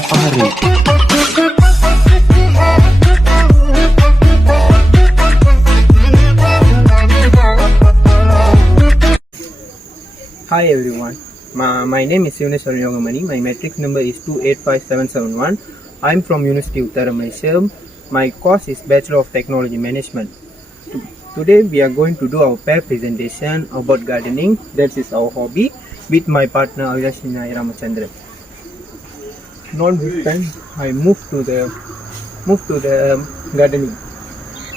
beberapa hari. Hi everyone, my name is Sivaneshwaran.Y. My matrix number is 285771. I am from University of Uttara Malaysia. My course is Bachelor of Technology Management. Today we are going to do our pair presentation about gardening. That is our hobby with my partner Aviyashina Ramachandran. Not this time I moved to the gardening.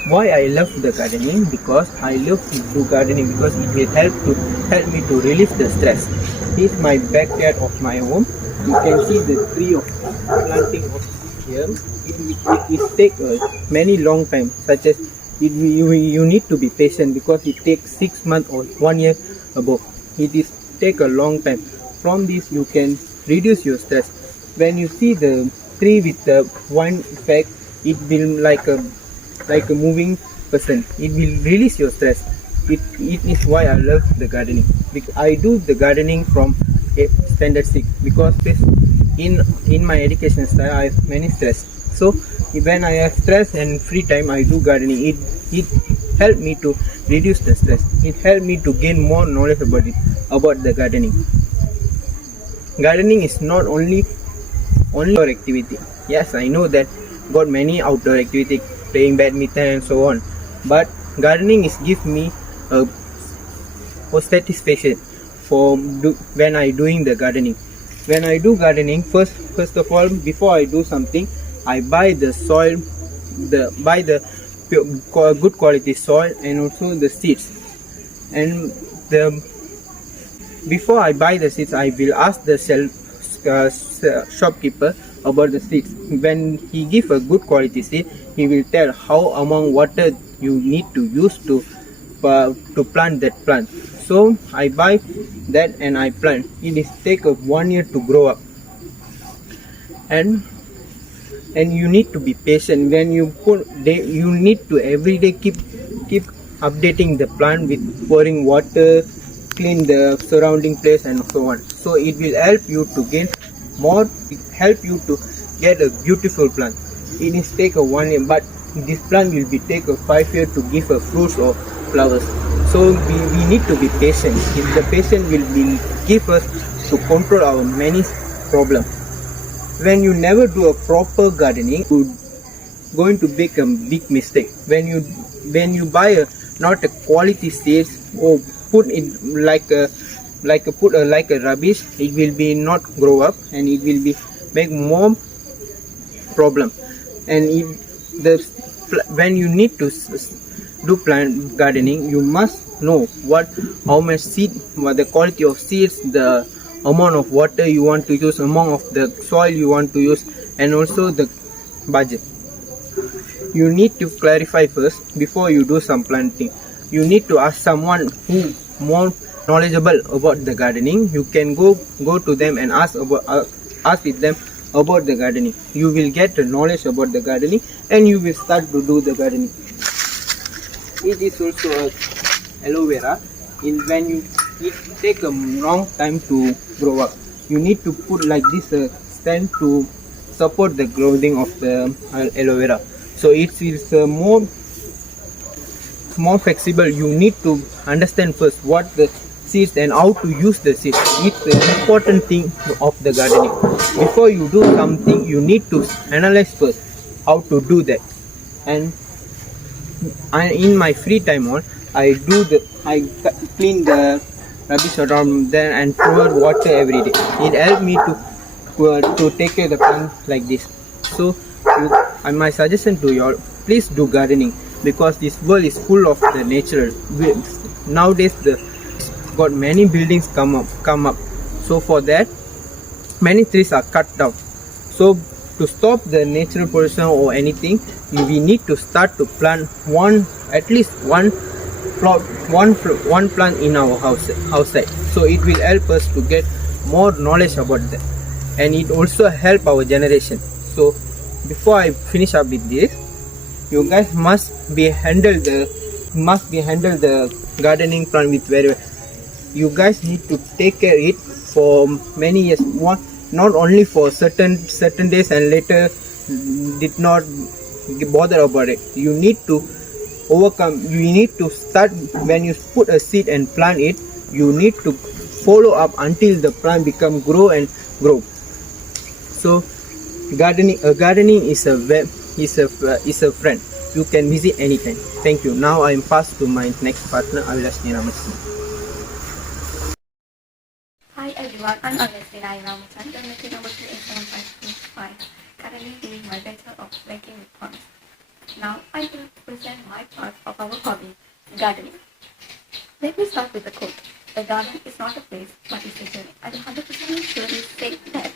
Why I love the gardening? Because I love to do gardening because it will help me to relieve the stress. This is my backyard of my home. You can see the tree of planting of here. It takes many long time, such as you need to be patient because it takes 6 months or 1 year above. It is take a long time. From this you can reduce your stress. When you see the tree with the wind effect, it will like a moving person. It will release your stress. It is why I love the gardening. I do the gardening from standard 6 because this in my education style I have many stress. So when I have stress and free time I do gardening. It helped me to reduce the stress. It helped me to gain more knowledge about the gardening. Gardening is not only outdoor activity. Yes, I know that got many outdoor activity, playing badminton and so on, but gardening is give me a satisfaction when I doing the gardening. When I do gardening, first of all, before I do something, I buy the soil, buy the good quality soil and also the seeds. And before I buy the seeds, I will ask the shopkeeper about the seeds. When he give a good quality seed, he will tell how amount water you need to use to plant that plant. So I buy that and I plant. It is take 1 year to grow up, and you need to be patient. When you you need to every day keep updating the plant with pouring water, clean the surrounding place and so on. So it will help you to gain more, help you to get a beautiful plant. It is take 1 year, but this plant will be take 5 years to give a fruits or flowers. So we need to be patient. If the patient will give us to control our many problems. When you never do a proper gardening, you going to make a big mistake. When you buy not a quality seeds or put it like a rubbish, it will be not grow up and it will be make more problem. And when you need to do plant gardening, you must know how much seed, what the quality of seeds, the amount of water you want to use, amount of the soil you want to use, and also the budget. You need to clarify first before you do some planting. You need to ask someone who more knowledgeable about the gardening. You can go to them and ask with them about the gardening. You will get the knowledge about the gardening and you will start to do the gardening. It is also a aloe vera. It take a long time to grow up. You need to put like this stand to support the growing of the aloe vera. So it is more flexible. You need to understand first what the seeds and how to use the seeds. It's the important thing of the gardening. Before you do something, you need to analyze first how to do that. And in my free time I clean the rubbish around there and pour water every day. It helped me to take care of the plant like this. So my suggestion to you all, please do gardening because this world is full of the natural. Nowadays got many buildings come up. So for that many trees are cut down. So to stop the natural pollution or anything, we need to start to plant at least one plant in our outside. So it will help us to get more knowledge about that, and it also help our generation. So before I finish up with this, you guys must handle the gardening plant with very well. You guys need to take care of it for many years. not only for certain days and later did not bother about it. You need to overcome, you need to start. When you put a seed and plant it, you need to follow up until the plant become grow and grow. So gardening is a friend. You can visit anytime. Thank you. Now I am passed to my next partner, Avilasni Ramaswamy. Hi everyone, I'm Avilasni Ramaswamy, donating number 28755, currently doing my Bachelor of Baking with Honors. Now I will present my part of our hobby, gardening. Let me start with a quote. The garden is not a place, but it's a journey. I am 100% sure to say that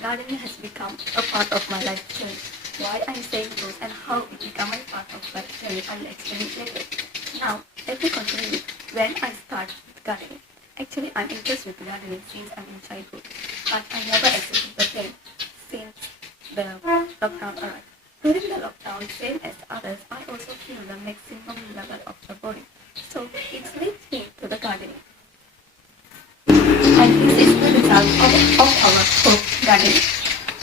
gardening has become a part of my life journey. Why I'm saying this and how it became a part of my journey, I will explain it later. Now, let me continue when I start with gardening. Actually, I'm interested with gardening since I'm in childhood, but I never accepted the thing since the lockdown arrived. During the lockdown, same as others, I also feel the maximum level of the body. So it leads me to the gardening. And this is the result of our home gardening.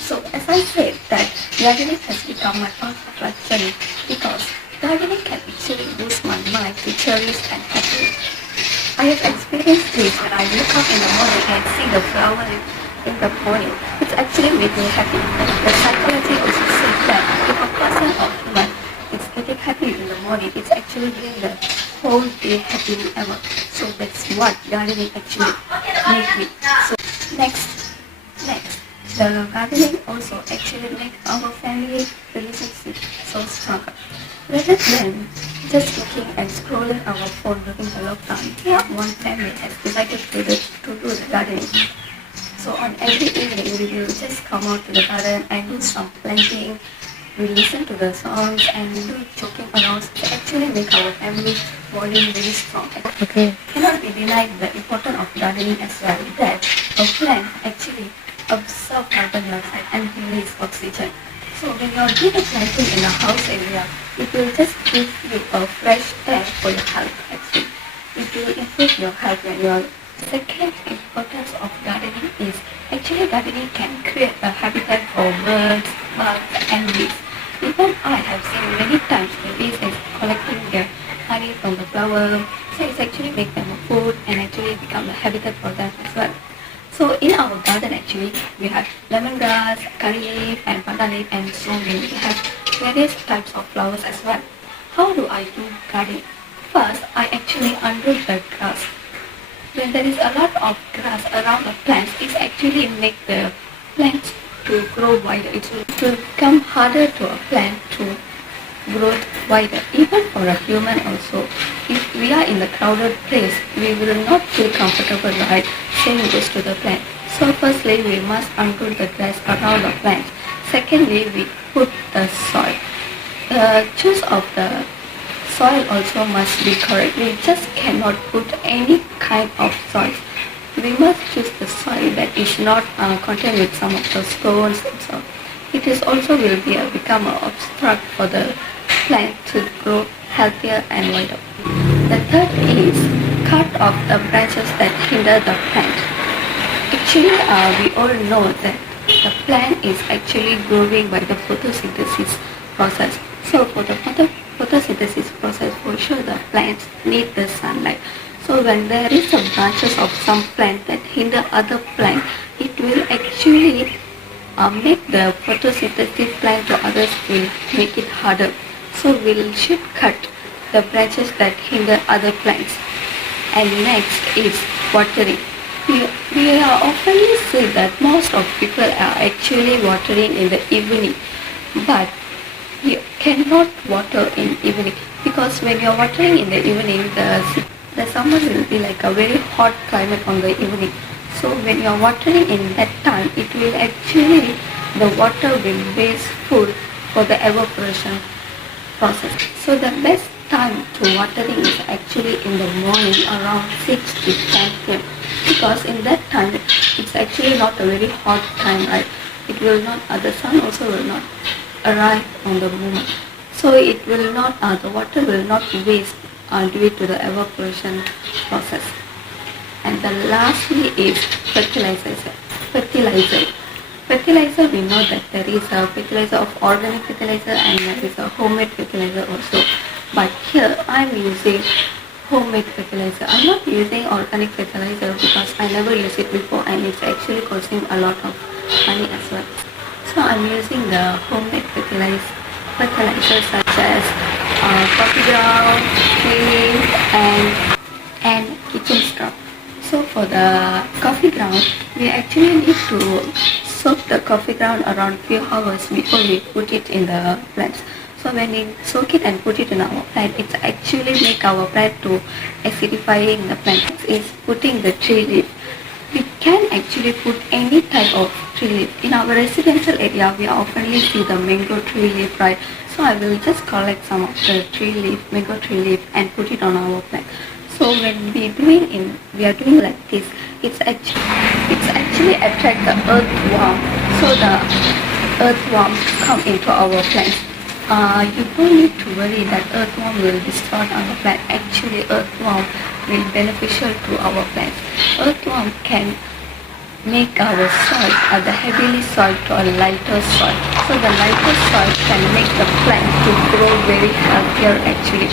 So as I said that gardening has become my part of life journey because gardening can actually boost my mind to cherish and happiness. I have experienced this when I wake up in the morning and see the flower in the morning. It's actually made me happy. The psychology also says that if a person or human is getting happy in the morning, it's actually doing the whole day happily ever. So that's what gardening actually made me. So next, the gardening also actually make our family relationship so stronger. Rather than just looking and scrolling our phone during the lockdown, one family has decided to do the gardening. So on every evening we will just come out to the garden and do some planting. We listen to the songs and do joking around to actually make our family bonding very strong. Okay. Cannot be denied the importance of gardening as well, that a plant actually absorb carbon dioxide and release oxygen. So when you are doing a planting in a house area, it will just give you a fresh air for your health actually. It will improve your health when you are. Second importance of gardening is actually gardening can create a habitat for birds, bugs and bees. Even I have seen many times the bees is collecting their honey from the flower, so it's actually make them a food and actually become a habitat for them as well. So in our garden actually we have lemongrass, curry leaf and pandan leaf and so many. We have various types of flowers as well. How do I do gardening? First, I actually uproot the grass. When there is a lot of grass around the plants, it actually make the plants to grow wider. It will become harder to a plant to grow wider. Even for a human also, if we are in a crowded place, we will not feel comfortable, right? Same goes to the plant. So firstly, we must uproot the grass around the plant. Secondly, we put the soil. The choice of the soil also must be correct. We just cannot put any kind of soil. We must choose the soil that is not contained with some of the stones and so. It is also will be become an obstacle for the plant to grow healthier and wider. The third is cut off the branches that hinder the plant. Actually, we all know that the plant is actually growing by the photosynthesis process. So for the photosynthesis process, for sure the plants need the sunlight. So when there is some branches of some plant that hinder other plant, it will actually make the photosynthetic plant to others will make it harder. So we should cut the branches that hinder other plants. And next is watering. We are often say that most of people are actually watering in the evening, but you cannot water in evening because when you are watering in the evening, the summer will be like a very hot climate on the evening. So when you are watering in that time, it will actually, the water will waste food for the evaporation process. So the best time to watering is actually in the morning around 6 to 10 p.m. because in that time it's actually not a very hot time, right? It will not, the sun also will not arrive on the moment. So it will not, the water will not waste due to the evaporation process. And the lastly is fertilizer. fertilizer, we know that there is a fertilizer of organic fertilizer and there is a homemade fertilizer also. But here I'm using homemade fertilizer. I'm not using organic fertilizer because I never used it before and it's actually costing a lot of money as well. So I'm using the homemade fertilizer such as coffee ground, tea, and kitchen scrub. So for the coffee ground, we actually need to soak the coffee ground around few hours before we put it in the plants. So when we soak it and put it in our plant, it's actually make our plant to acidifying the plant. Is putting the tree leaf. We can actually put any type of tree leaf. In our residential area, we oftenly see the mango tree leaf, right? So I will just collect some of the mango tree leaf and put it on our plant. So when we are doing like this, it's actually attract the earthworm. So the earthworms come into our plants. You don't need to worry that earthworm will destroy our plant. Actually, earthworm will beneficial to our plants. Earthworm can make our soil, the heavily soil to a lighter soil. So the lighter soil can make the plant to grow very healthier actually.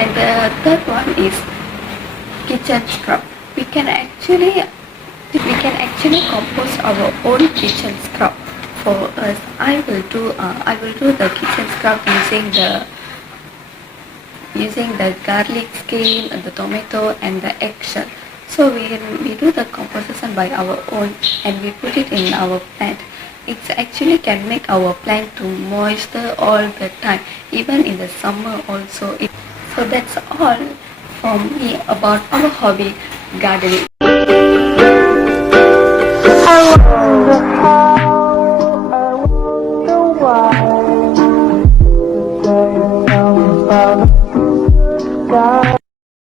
And the third one is kitchen scrub. We can actually compost our own kitchen scrub. For us, I will do the kitchen scrub using the garlic skin, the tomato and the eggshell. So we do the composition by our own and we put it in our plant. It actually can make our plant to moisture all the time, even in the summer also. So that's all from me about our hobby, gardening.